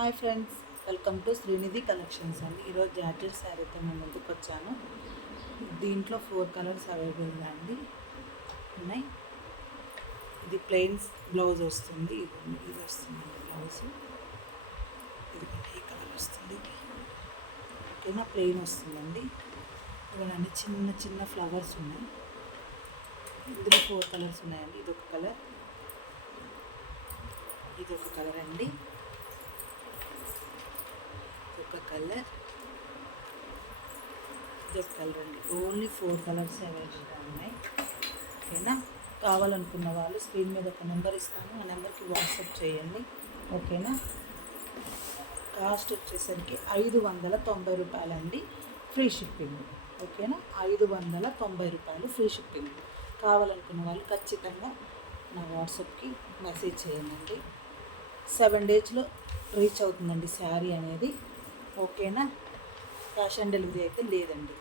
Hi friends, welcome to Srinidhi collections అండి. ఈరోజు georgette శారీతో మేము ముందుకు వచ్చాను. దీంట్లో 4 కలర్స్ అవైలబుల్ అండి ఉన్నాయి. ఇది ప్లెయిన్స్ బ్లౌజ్ వస్తుంది. ఇది వస్తుందండి బ్లౌజ్. ఇది ఈ కలర్ వస్తుంది. ఓకేనా, ప్లెయిన్ వస్తుందండి. ఇవన్నీ చిన్న చిన్న ఫ్లవర్స్ ఉన్నాయి. ఇందులో 4 కలర్స్ ఉన్నాయండి. ఇదొక కలర్, ఇదొక కలర్ అండి, ఒక కలర్, ఇదొక కలర్ అండి. ఓన్లీ 4 కలర్స్ అవైలబుల్గా ఉన్నాయి. ఓకేనా, కావాలనుకున్న వాళ్ళు స్క్రీన్ మీద ఒక నెంబర్ ఇస్తాను, ఆ నెంబర్కి వాట్సాప్ చేయండి. ఓకేనా, కాస్ట్ వచ్చేసరికి 590 రూపాయలండి, ఫ్రీ షిప్పింగ్. ఓకేనా, 590 రూపాయలు ఫ్రీ షిప్పింగ్. కావాలనుకున్న వాళ్ళు ఖచ్చితంగా నా వాట్సాప్కి మెసేజ్ చేయండి. 7 డేస్లో రీచ్ అవుతుందండి శారీ అనేది. ఓకేనా, క్యాష్ ఆన్ డెలివరీ అయితే లేదండి.